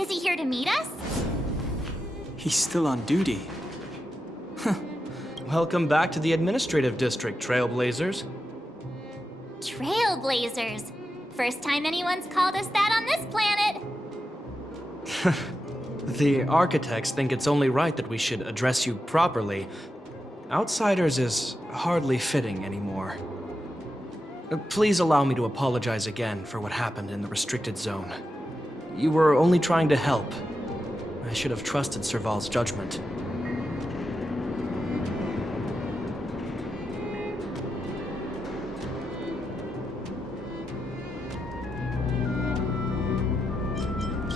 Is he here to meet us? He's still on duty. Welcome back to the administrative district, Trailblazers. Trailblazers. First time anyone's called us that on this planet. The architects think it's only right that we should address you properly. Outsiders is hardly fitting anymore. Please allow me to apologize again for what happened in the restricted zone. You were only trying to help. I should have trusted Serval's judgment.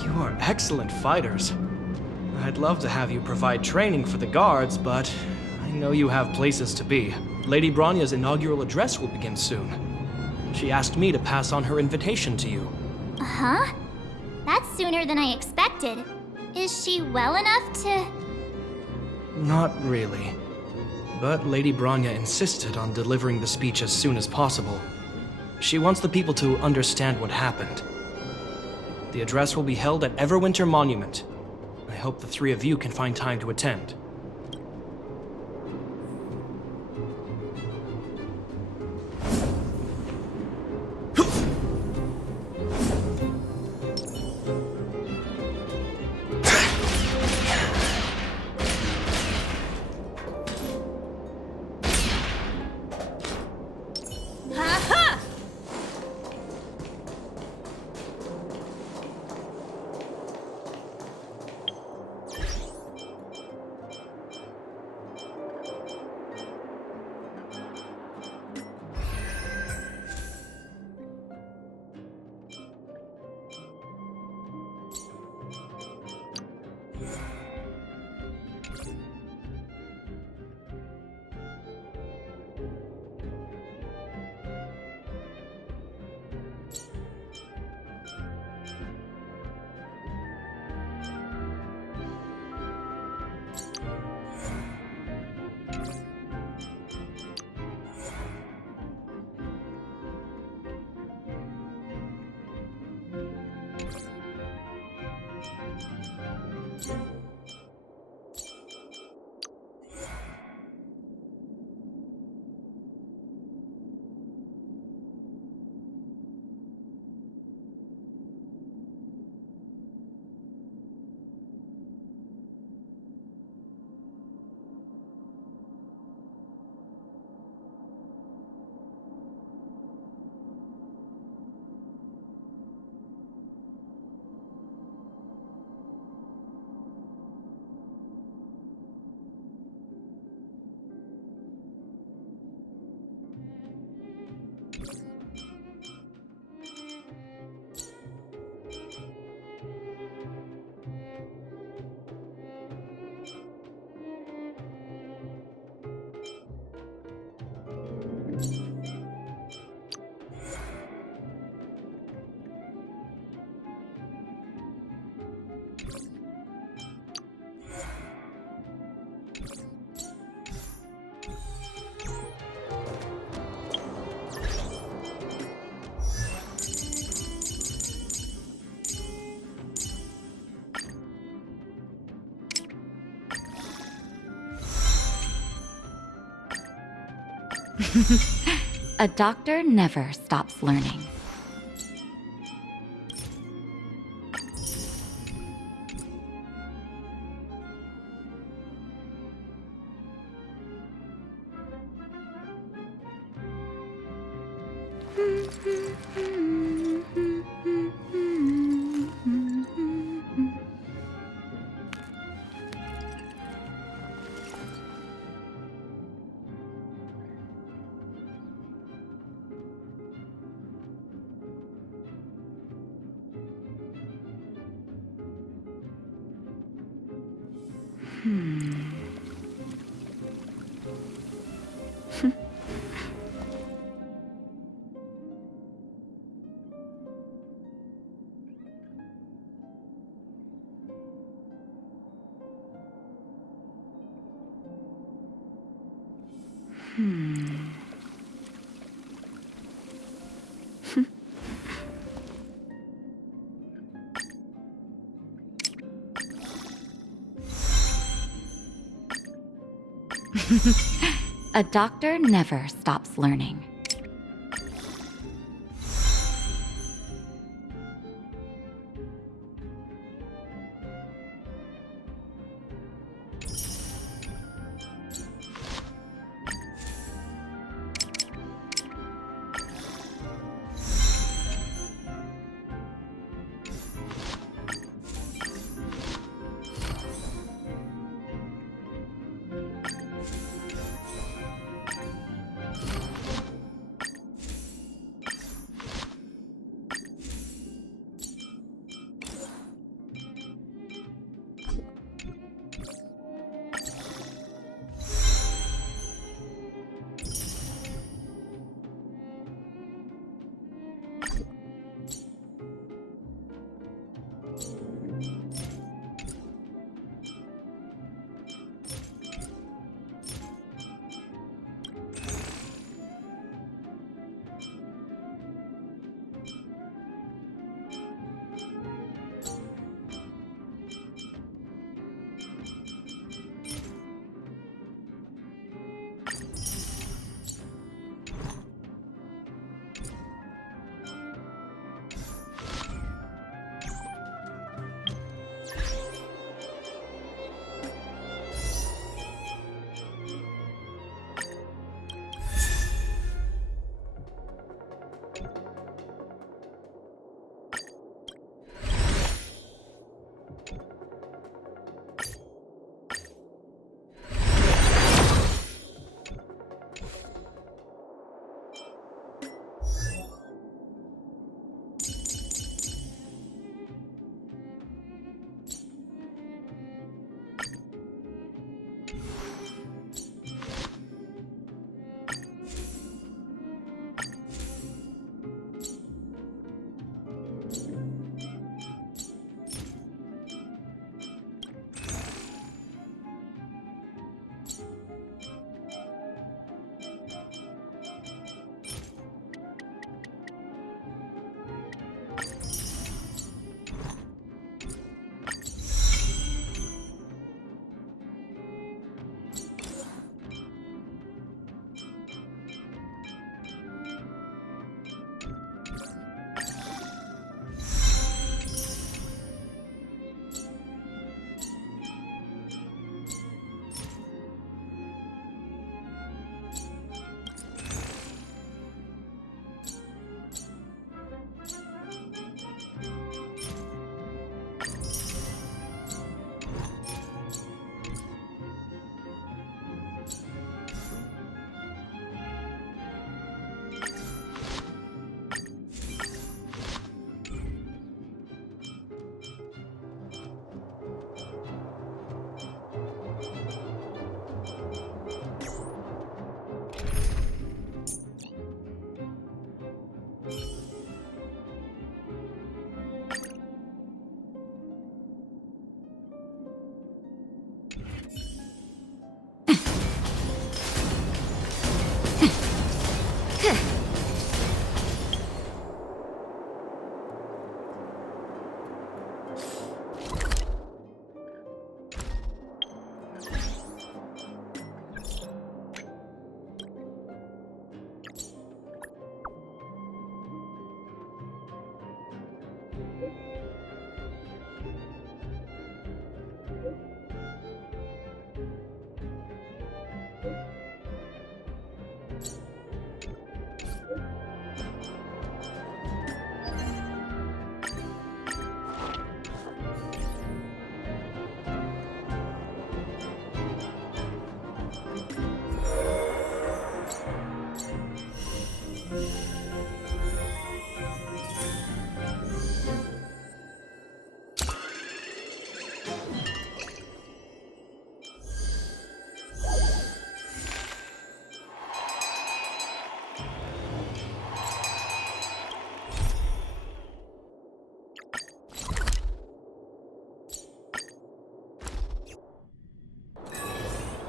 You are excellent fighters. I'd love to have you provide training for the guards, but I know you have places to be. Lady Bronya's inaugural address will begin soon. She asked me to pass on her invitation to you. Huh? That's sooner than I expected. Is she well enough to... Not really. But Lady Bronya insisted on delivering the speech as soon as possible. She wants the people to understand what happened. The address will be held at Everwinter Monument. I hope the three of you can find time to attend. A doctor never stops learning. A doctor never stops learning.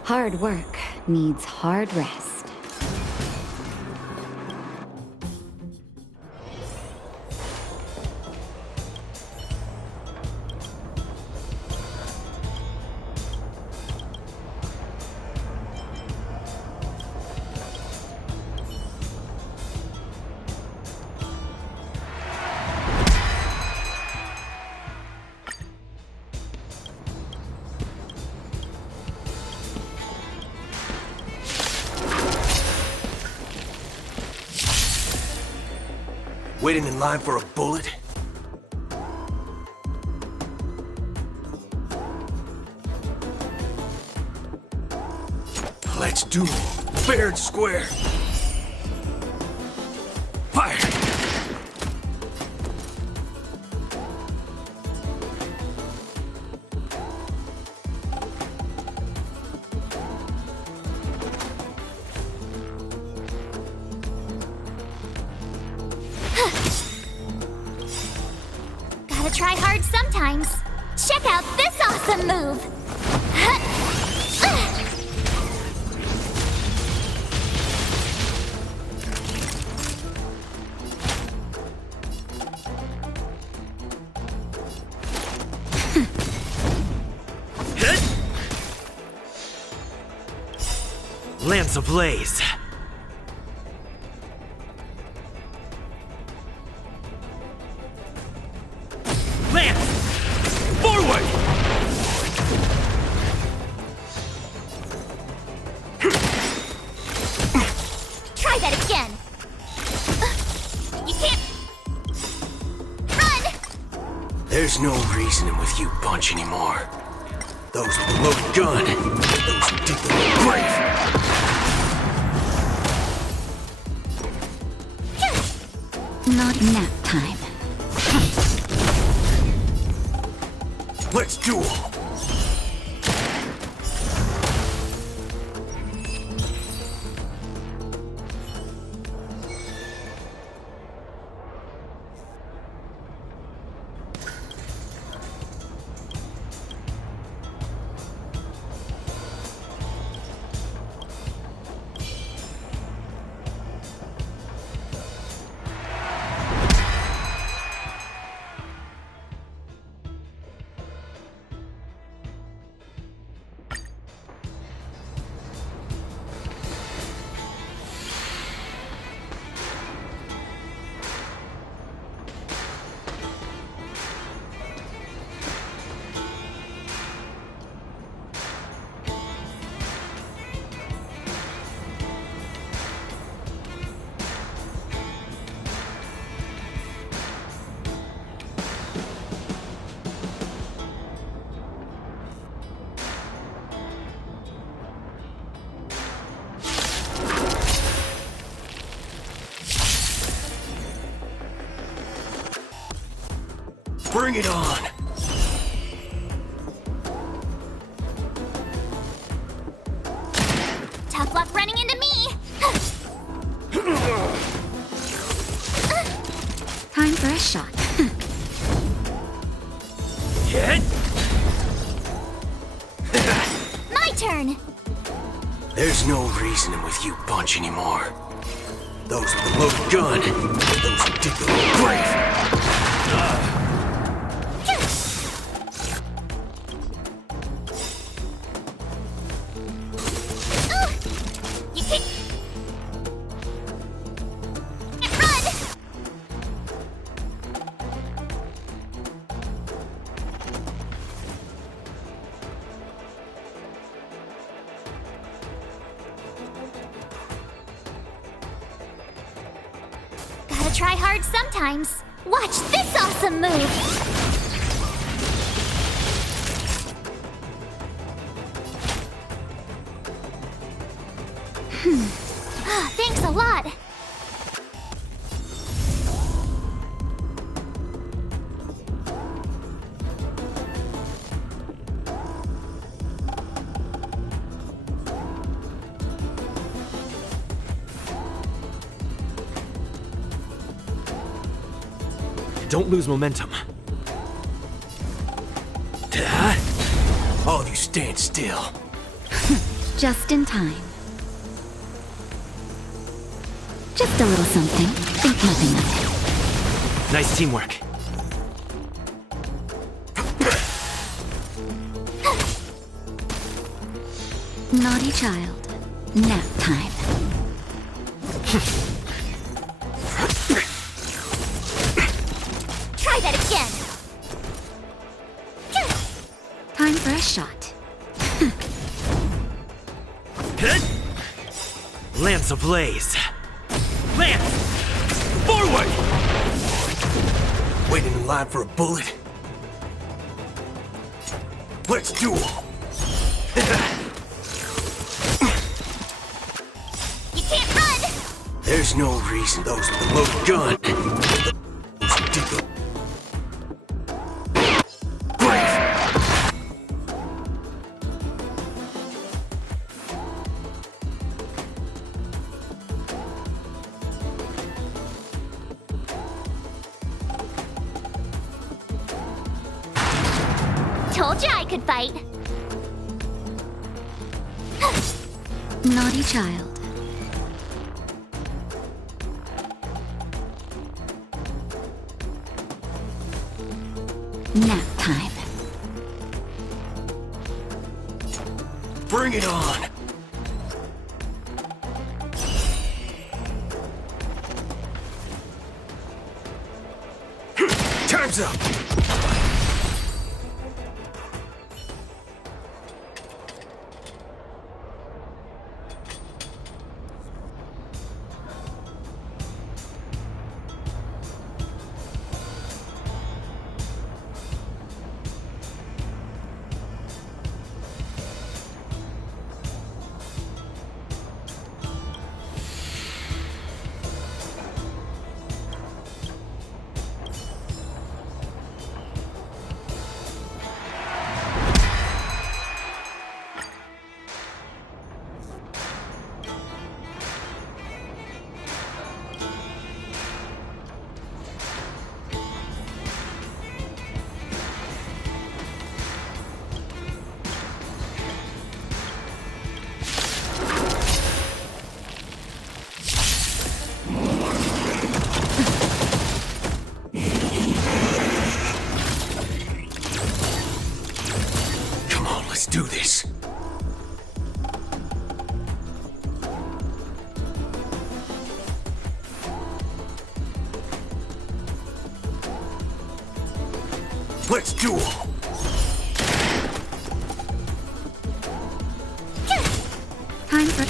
Hard work needs hard rest. Waiting in line for a bullet? Let's duel. Fair and square. Fire! Gotta try hard sometimes. Check out this awesome move! Lance ablaze. Lance! Forward! Try that again! You can't... Run! There's no reasoning with you bunch anymore. Those with the loaded gun, those who dig the grave. Not nap time. Let's duel. Bring it on! Tough luck running into me! Time for a shot. Hit! My turn! There's no reasoning with you bunch anymore. Those with the loaded gun, those who dig the grave. You can't... Run! Gotta try hard sometimes. Watch this awesome move! Thanks a lot. Don't lose momentum. All of you stand still. Just in time. Just a little something. Think nothing of Nice teamwork. it. Naughty child. Nap time. Try that again. Time for a shot. Lance ablaze. Lance! Forward! Waiting in line for a bullet? Let's duel! You can't run! There's no reason those with a loaded gun. Those who dig the grave. Told you I could fight. Naughty child. Nap time. Bring it on! Time's up! Let's do this. Let's duel. Time for...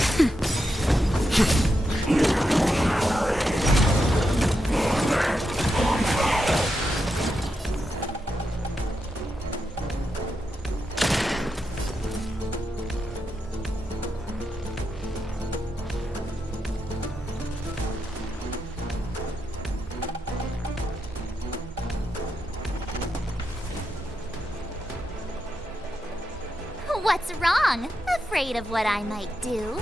What's wrong? Afraid of what I might do?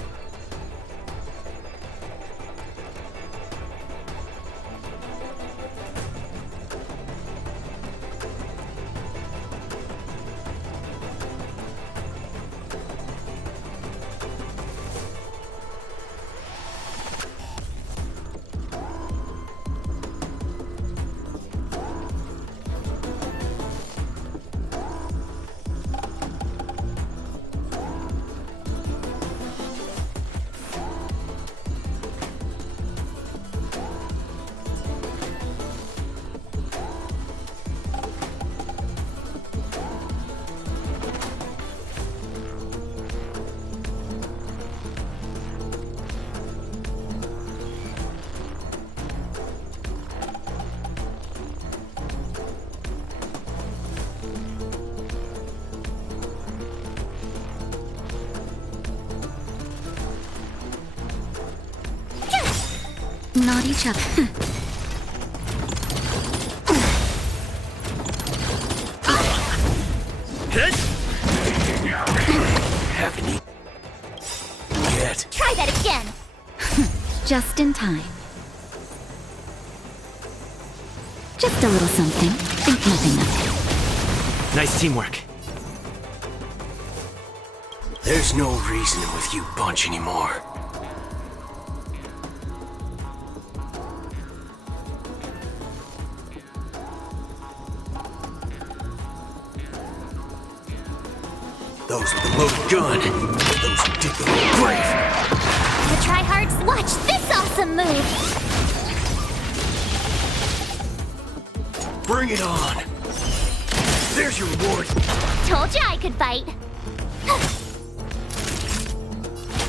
Naughty child. Haven't eaten yet. Try that again! Just in time. Just a little something. Think nothing of it. Nice teamwork. There's no reasoning with you bunch anymore. Those with the loaded gun, those who dig the grave. The tryhards, watch this awesome move! Bring it on. There's your reward. Told you I could fight.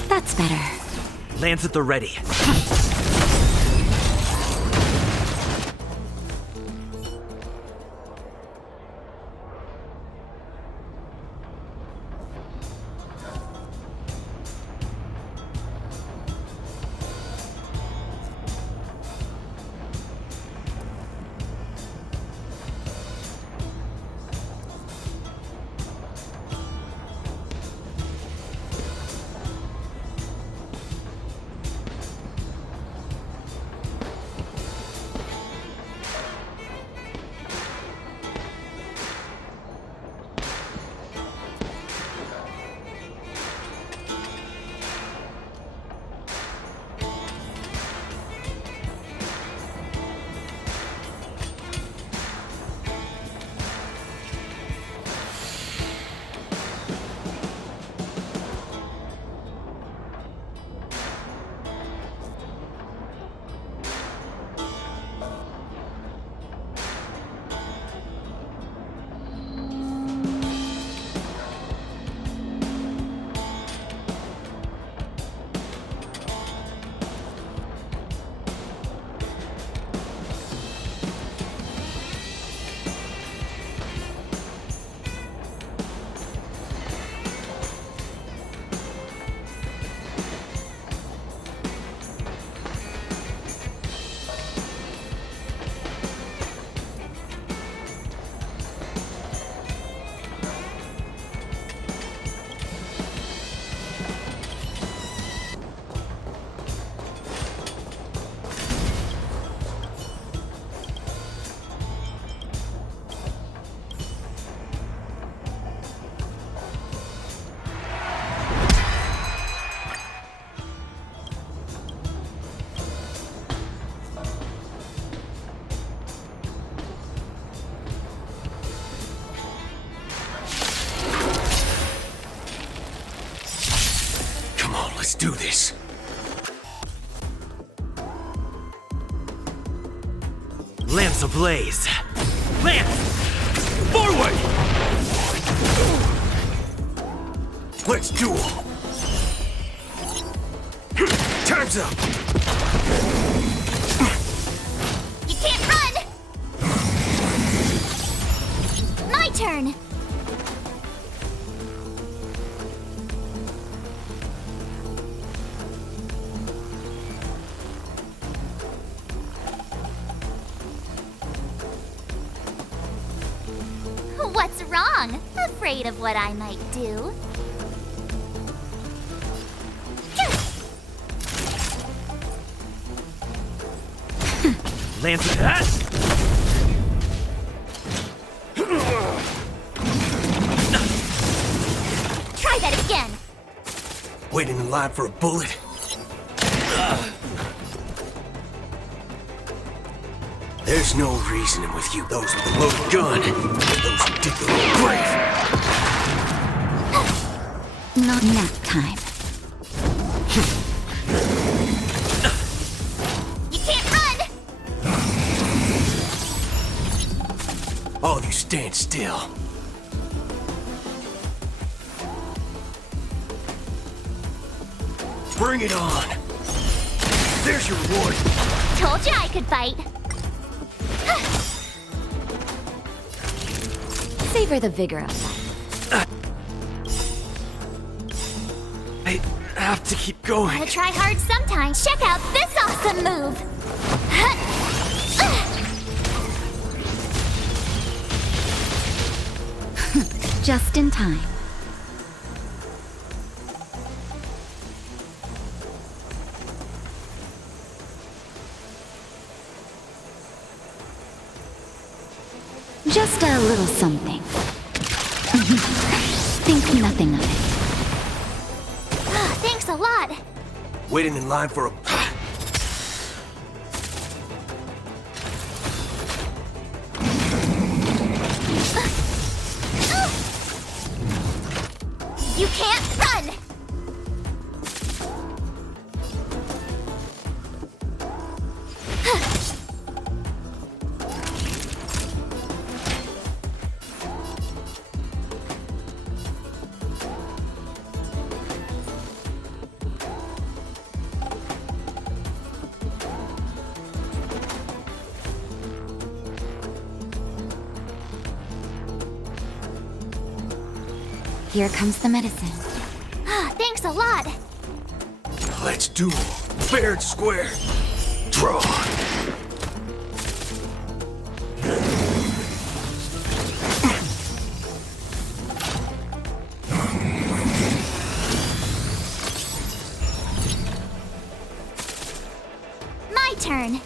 That's better. Lance at the ready. Let's do this. Lance ablaze. Lance! Forward! Let's duel. Time's up. You can't run! My turn! What's wrong? Afraid of what I might do? Lance attack! Try that again! Waiting in line for a bullet? There's no reasoning with you. Those with a loaded gun. Those who dig their own grave. Not nap time. You can't run! All of you stand still. Bring it on. There's your reward. Told you I could fight. Savor the vigor of that. I have to keep going. Gotta try hard sometimes. Check out this awesome move! Just in time. Just a little something. Think nothing of it. Thanks a lot. Waiting in line for a... You can't run! Here comes the medicine. Thanks a lot. Let's duel. Fair and square. Draw. My turn.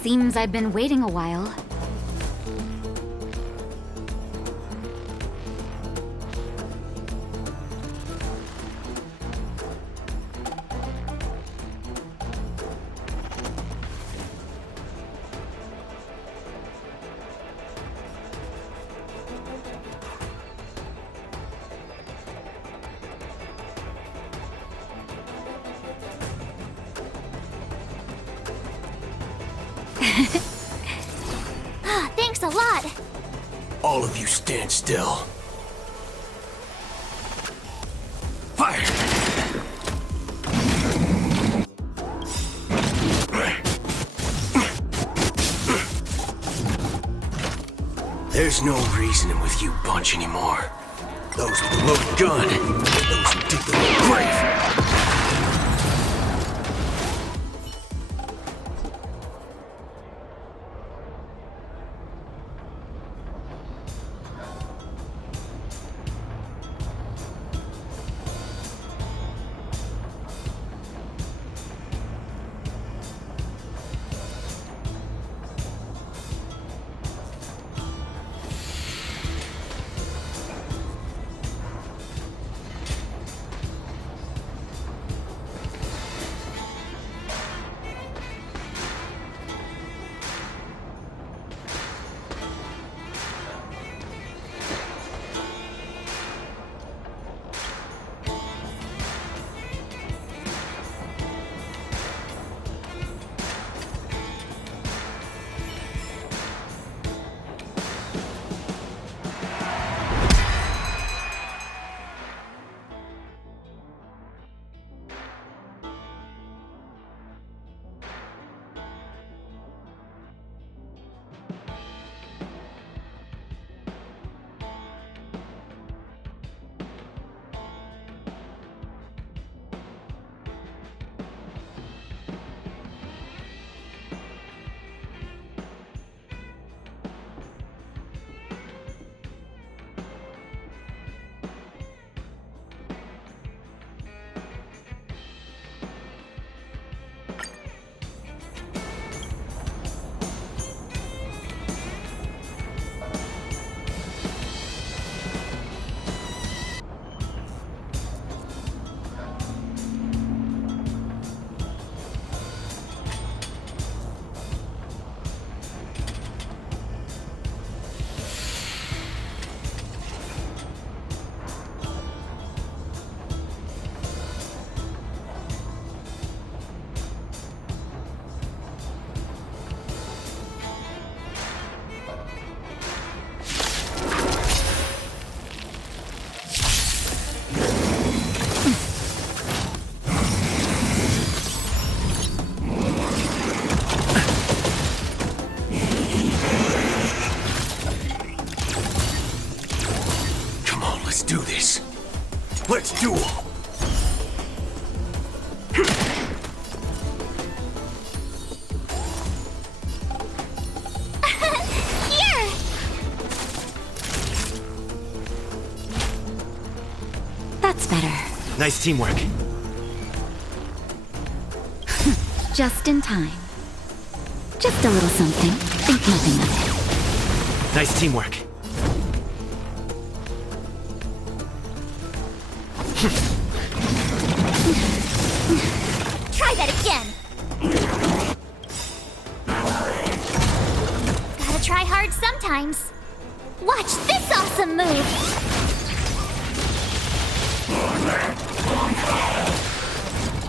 Seems I've been waiting a while. Thanks a lot. All of you stand still. Fire! There's no reasoning with you bunch anymore. Those with the loaded gun, those who dig the grave. Let's do this. Let's duel. Here! That's better. Nice teamwork. Just in time. Just a little something. Think nothing of it. Nice teamwork. Try that again. Gotta try hard sometimes. Watch this awesome move.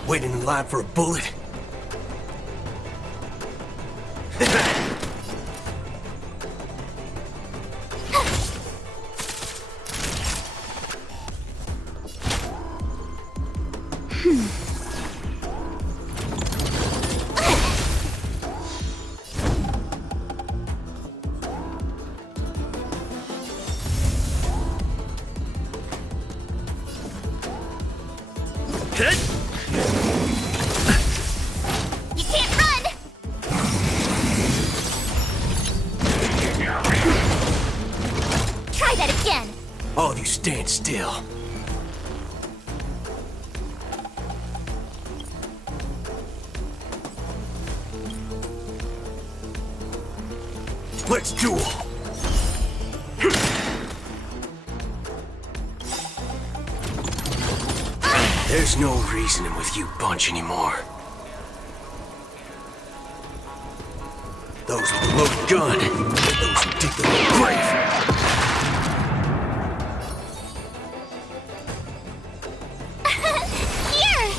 Waiting in line for a bullet. You can't run! Try that again. All of you stand still. Let's duel. There's no reasoning with you bunch anymore. Those with the loaded gun, those who dig the grave. Here!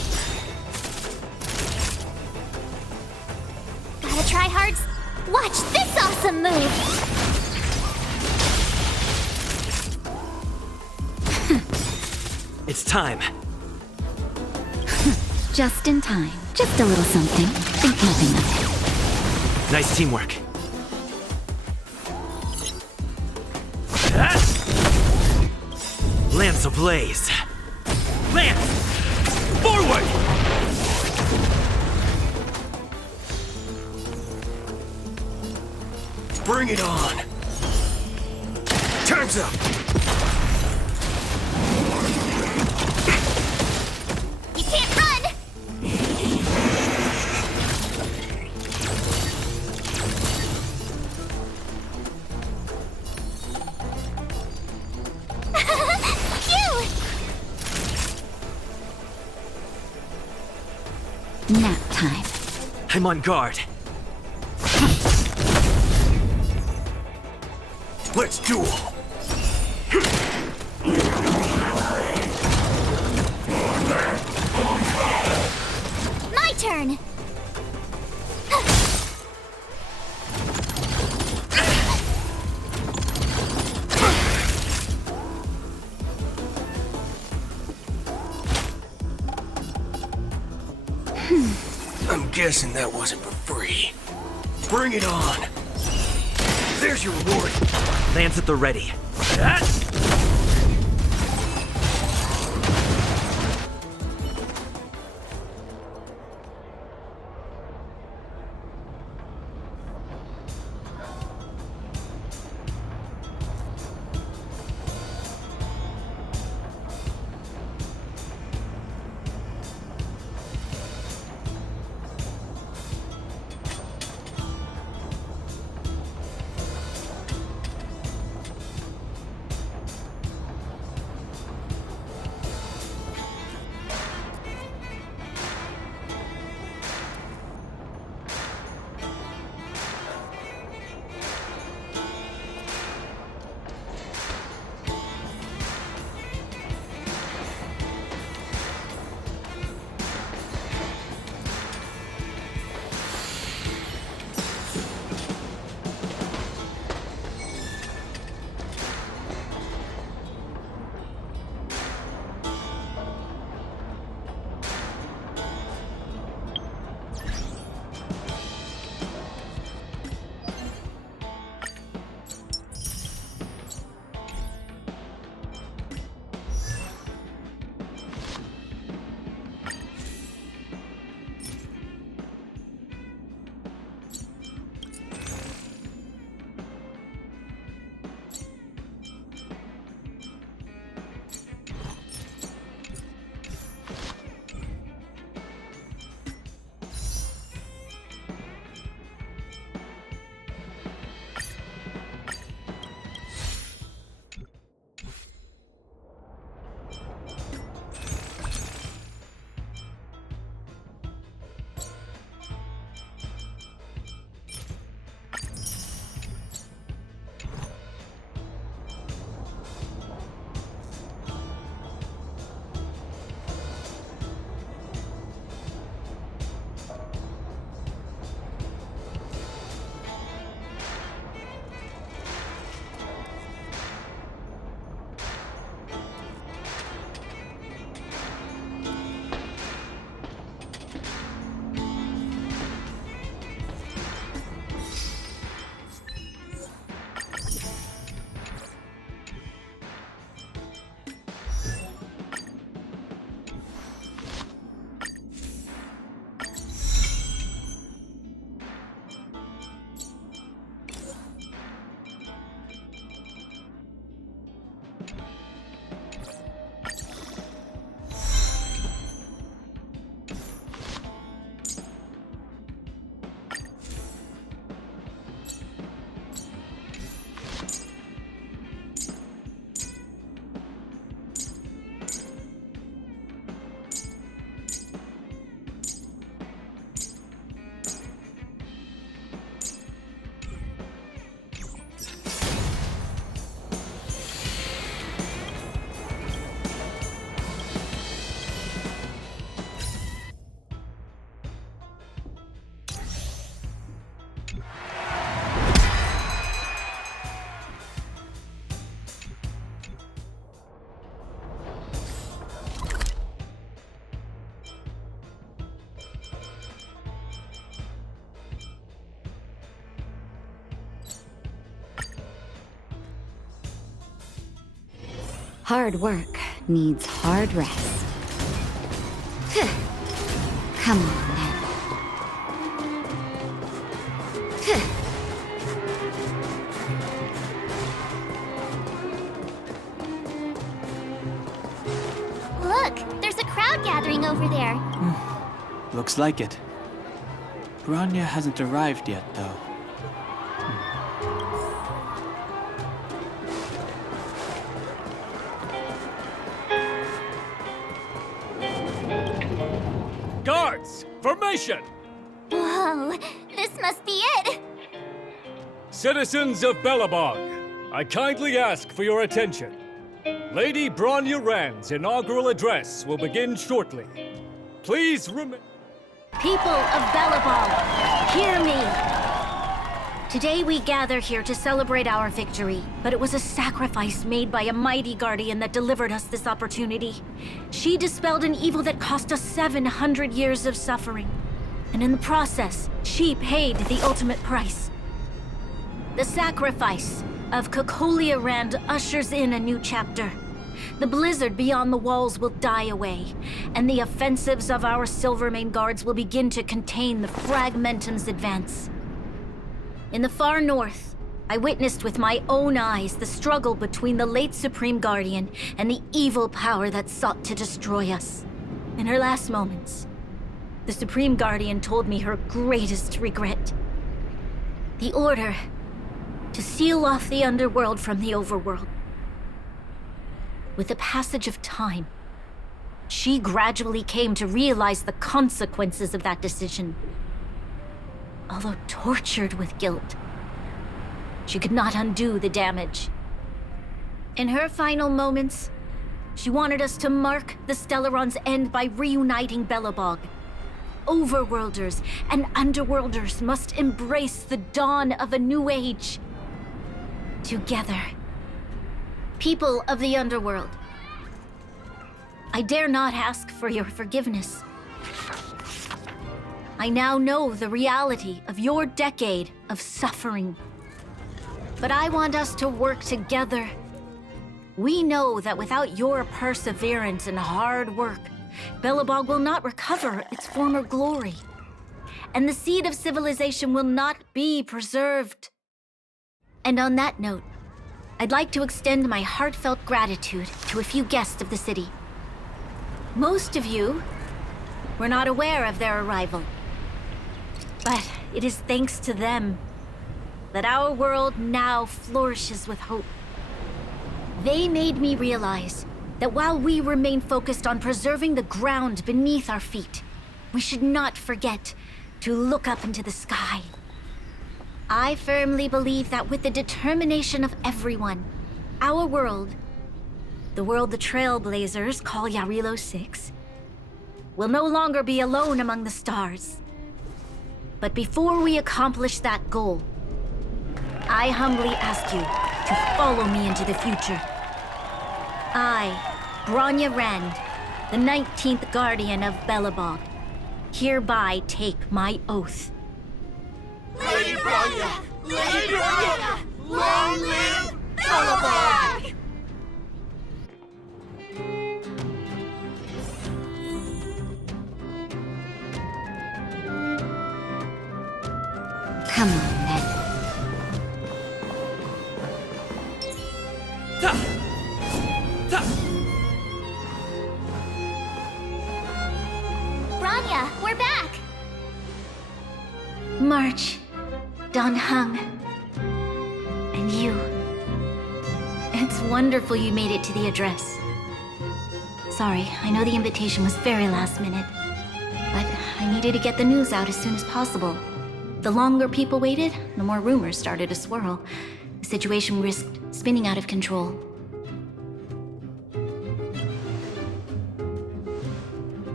Gotta try hard. Watch this awesome move. It's time. Just in time. Just a little something. Think nothing of it. Nice teamwork. Lance ablaze. Lance! Forward! Bring it on! Time's up! You can't run! Phew! Nap time. I'm on guard. Let's duel! My turn! I'm guessing that wasn't for free. Bring it on! There's your reward! Lance at the ready. Hard work needs hard rest. Come on, then. Look, there's a crowd gathering over there. Looks like it. Bronya hasn't arrived yet, though. Guards! Formation! Whoa, this must be it. Citizens of Belobog, I kindly ask for your attention. Lady Bronya Rand's inaugural address will begin shortly. Please People of Belobog, hear me! Today we gather here to celebrate our victory, but it was a sacrifice made by a mighty guardian that delivered us this opportunity. She dispelled an evil that cost us 700 years of suffering. And in the process, she paid the ultimate price. The sacrifice of Cocolia Rand ushers in a new chapter. The blizzard beyond the walls will die away, and the offensives of our Silvermane guards will begin to contain the Fragmentum's advance. In the far north, I witnessed with my own eyes the struggle between the late Supreme Guardian and the evil power that sought to destroy us. In her last moments, the Supreme Guardian told me her greatest regret. The order to seal off the underworld from the overworld. With the passage of time, she gradually came to realize the consequences of that decision. Although tortured with guilt, she could not undo the damage. In her final moments, she wanted us to mark the Stellaron's end by reuniting Belobog. Overworlders and Underworlders must embrace the dawn of a new age. Together. People of the Underworld, I dare not ask for your forgiveness. I now know the reality of your decade of suffering. But I want us to work together. We know that without your perseverance and hard work, Belobog will not recover its former glory. And the seed of civilization will not be preserved. And on that note, I'd like to extend my heartfelt gratitude to a few guests of the city. Most of you were not aware of their arrival. But it is thanks to them that our world now flourishes with hope. They made me realize that while we remain focused on preserving the ground beneath our feet, we should not forget to look up into the sky. I firmly believe that with the determination of everyone, our world, the world the Trailblazers call Yarilo 6, will no longer be alone among the stars. But before we accomplish that goal, I humbly ask you to follow me into the future. I, Bronya Rand, the 19th Guardian of Belobog, hereby take my oath. Lady Bronya! Lady Bronya! Long live Belobog! Come on, then. Bronya, we're back. March, Don Hung, and you. It's wonderful you made it to the address. Sorry, I know the invitation was very last minute, but I needed to get the news out as soon as possible. The longer people waited, the more rumors started to swirl. The situation risked spinning out of control.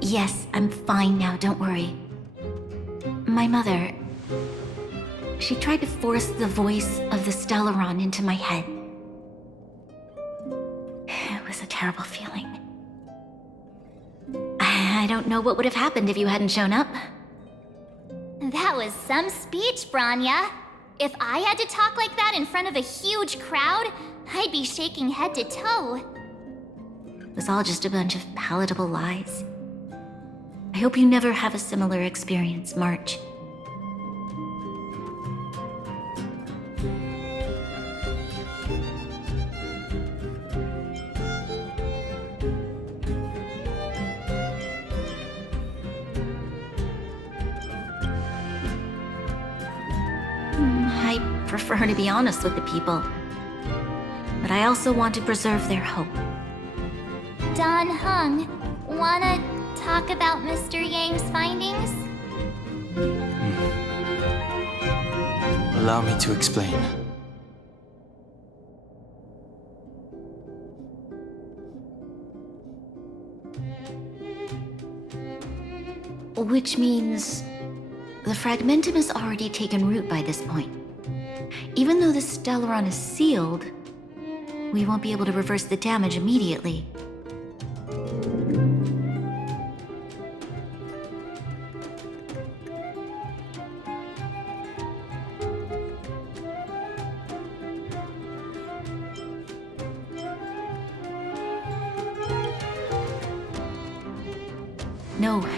Yes, I'm fine now, don't worry. My mother... she tried to force the voice of the Stellaron into my head. It was a terrible feeling. I don't know what would have happened if you hadn't shown up. That was some speech, Bronya. If I had to talk like that in front of a huge crowd, I'd be shaking head to toe. was all just a bunch of palatable lies. I hope you never have a similar experience, March. I prefer to be honest with the people, but I also want to preserve their hope. Don Hung, wanna talk about Mr. Yang's findings? Allow me to explain. Which means the fragmentum has already taken root by this point. Even though the Stellaron is sealed, we won't be able to reverse the damage immediately.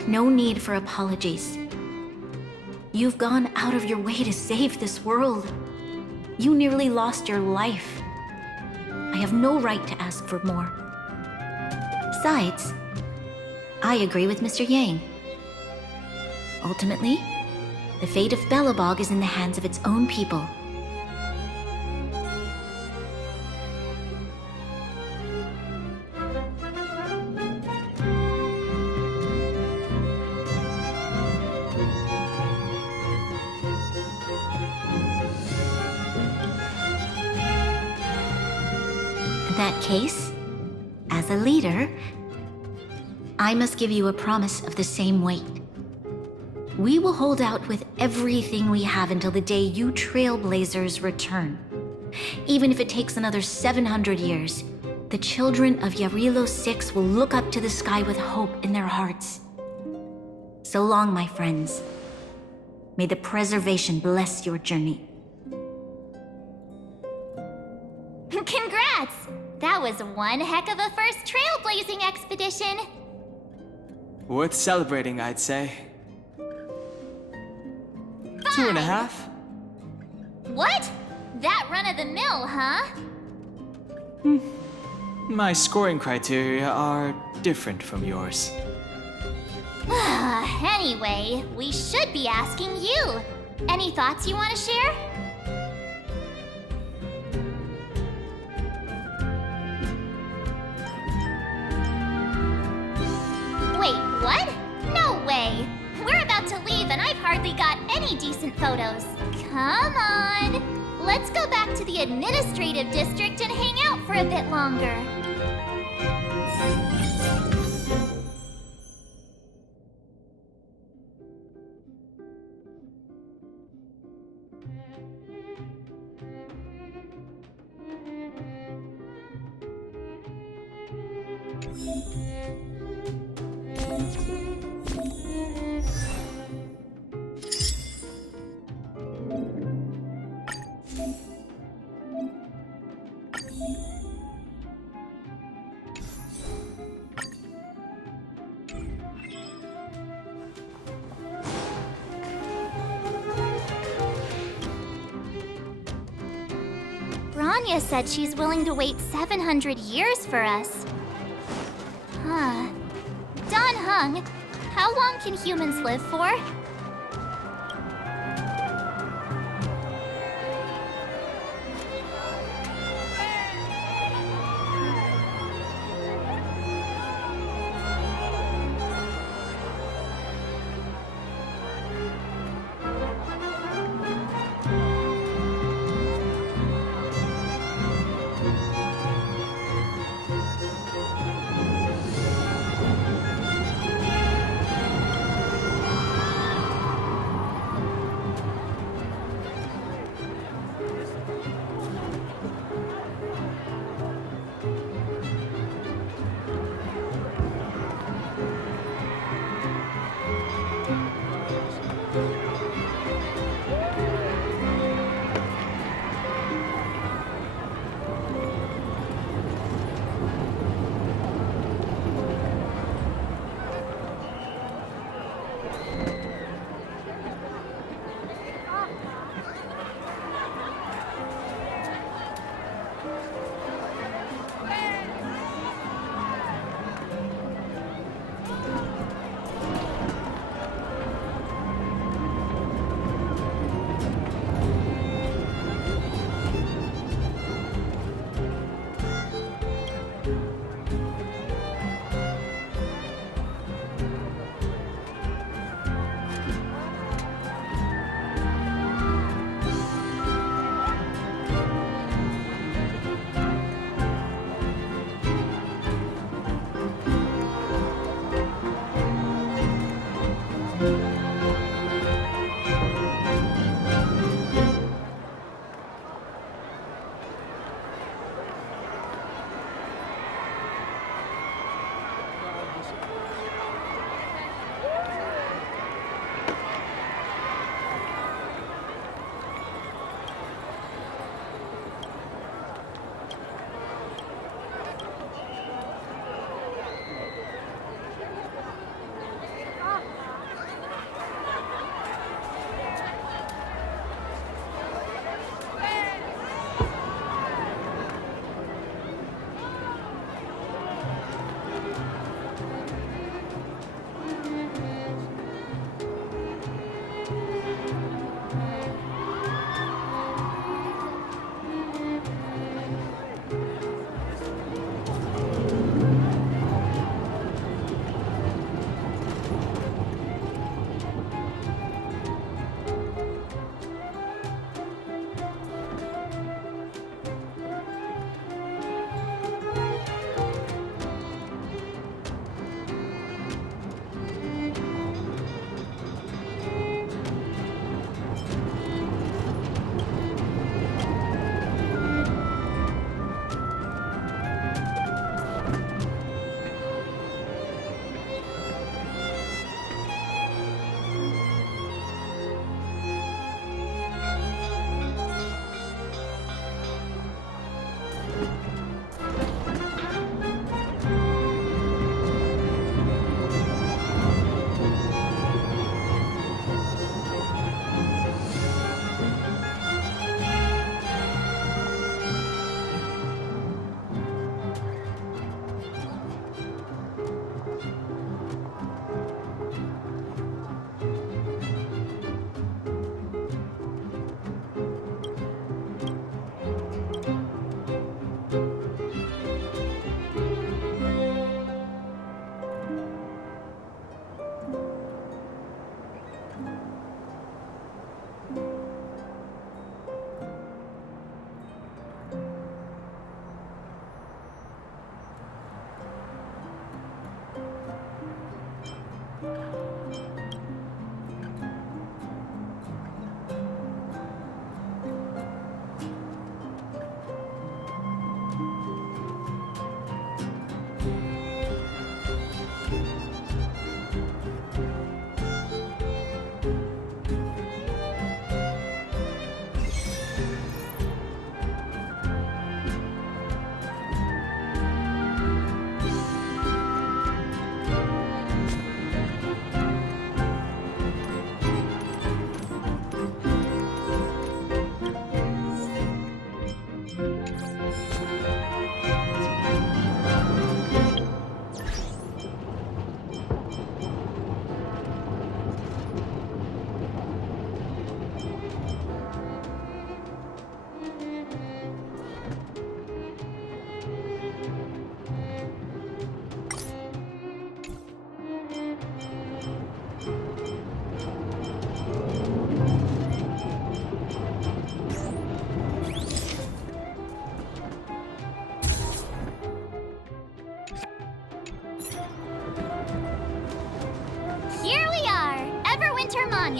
No need for apologies. You've gone out of your way to save this world. You nearly lost your life. I have no right to ask for more. Besides, I agree with Mr. Yang. Ultimately, the fate of Belobog is in the hands of its own people. In that case, as a leader, I must give you a promise of the same weight. We will hold out with everything we have until the day you Trailblazers return. Even if it takes another 700 years, the children of Yarilo 6 will look up to the sky with hope in their hearts. So long, my friends. May the preservation bless your journey. Congrats! That was one heck of a first trailblazing expedition! Worth celebrating, I'd say. 2.5? What? That run-of-the-mill, huh? My scoring criteria are different from yours. Anyway, we should be asking you. Any thoughts you want to share? Wait, what? No way! We're about to leave and I've hardly got any decent photos. Come on! Let's go back to the administrative district and hang out for a bit longer. Branya said she's willing to wait 700 years for us. Huh. Don Hung, how long can humans live for?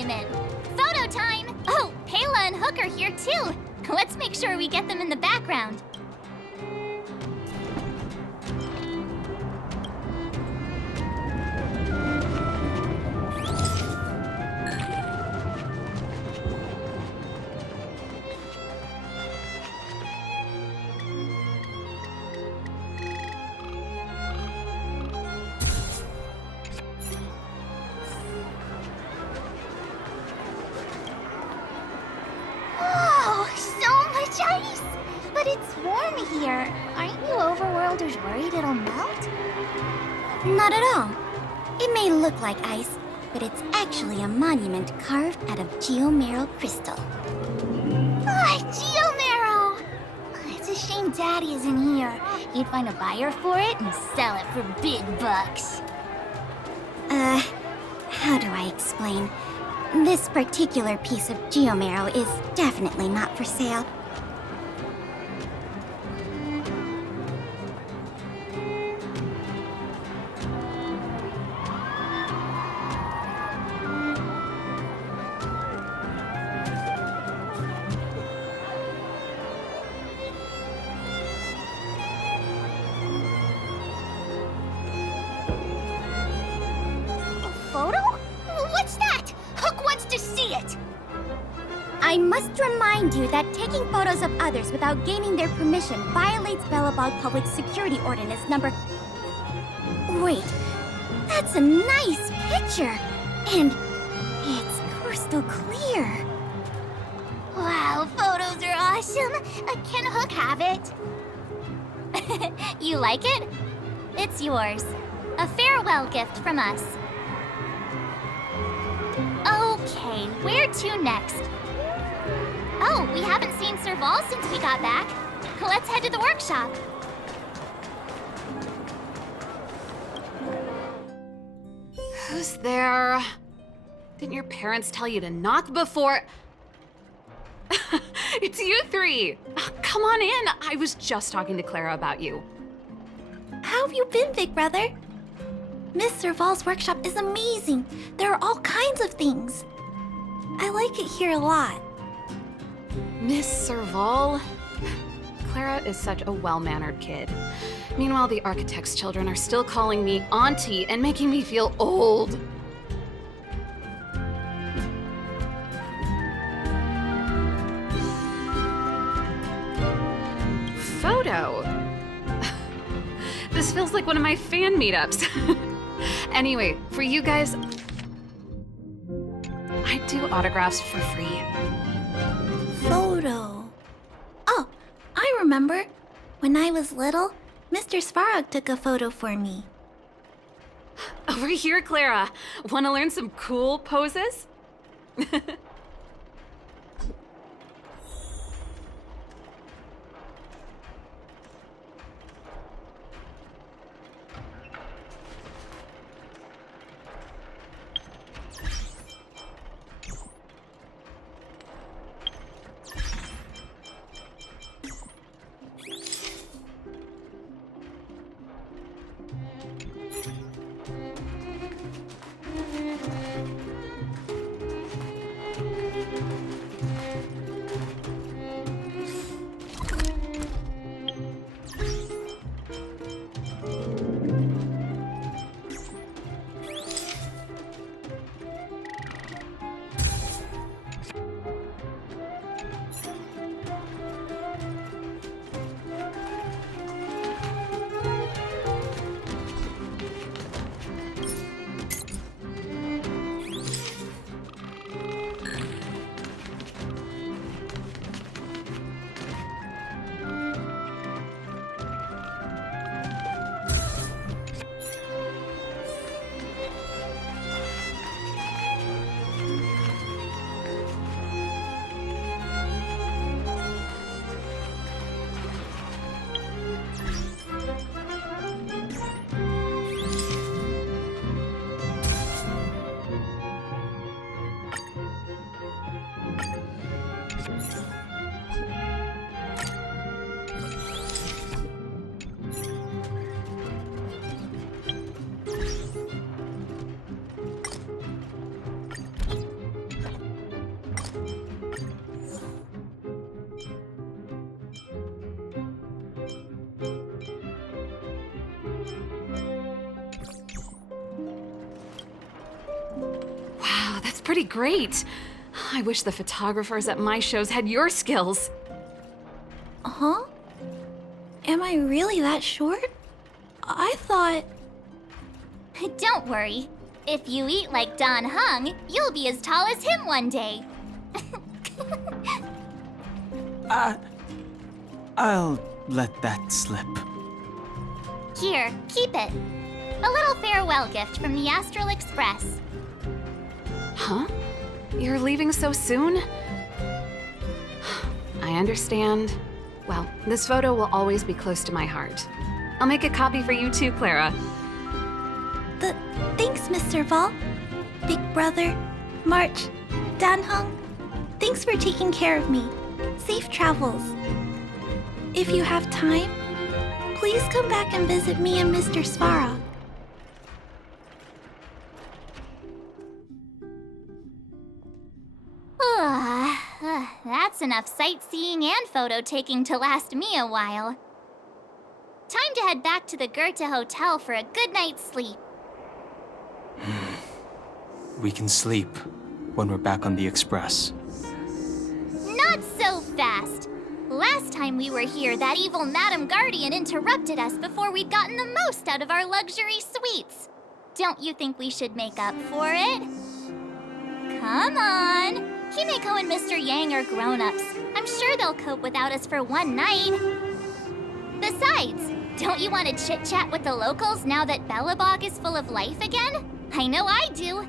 monument. Photo time! Oh, Payla and Hook are here too. Let's make sure we get them in the background. Whoa, so much ice! But it's warm here. Aren't you overworlders worried it'll melt? Not at all. It may look like ice, but it's actually a monument carved out of geomeral crystal. Ah, Geomarrow! It's a shame Daddy isn't here. He'd find a buyer for it and sell it for big bucks. How do I explain? This particular piece of geomarrow is definitely not for sale. A photo? What's that? Hook wants to see it! I must remind you that taking photos of others without gaining their permission violates Belobog Public Security Ordinance number... Wait, that's a nice picture! And it's crystal clear. Wow, photos are awesome! Can Hook have it? You like it? It's yours. A farewell gift from us. Okay, where to next? Oh, we haven't seen Serval since we got back. Let's head to the workshop. Who's there? Didn't your parents tell you to knock before? It's you three! Come on in! I was just talking to Clara about you. How have you been, big brother? Miss Serval's workshop is amazing. There are all kinds of things. I like it here a lot. Miss Serval? Clara is such a well-mannered kid. Meanwhile, the architect's children are still calling me auntie and making me feel old. Photo? This feels like one of my fan meetups. Anyway, for you guys, I do autographs for free. Photo. Oh, I remember. When I was little, Mr. Svarog took a photo for me. Over here, Clara. Want to learn some cool poses? pretty great. I wish the photographers at my shows had your skills. Huh? Am I really that short? I thought... Don't worry. If you eat like Don Hung, you'll be as tall as him one day. I'll let that slip. Here, keep it. A little farewell gift from the Astral Express. Huh? You're leaving so soon? I understand. Well, this photo will always be close to my heart. I'll make a copy for you too, Clara. Thanks, Mr. Vol. Big Brother, March, Danhung. Thanks for taking care of me. Safe travels. If you have time, please come back and visit me and Mr. Svarog. That's enough sightseeing and photo taking to last me a while. Time to head back to the Goethe Hotel for a good night's sleep. We can sleep when we're back on the Express. Not so fast! Last time we were here, that evil Madam Guardian interrupted us before we'd gotten the most out of our luxury suites. Don't you think we should make up for it? Come on! Himeko and Mr. Yang are grown-ups. I'm sure they'll cope without us for one night. Besides, don't you want to chit-chat with the locals now that Belobog is full of life again? I know I do.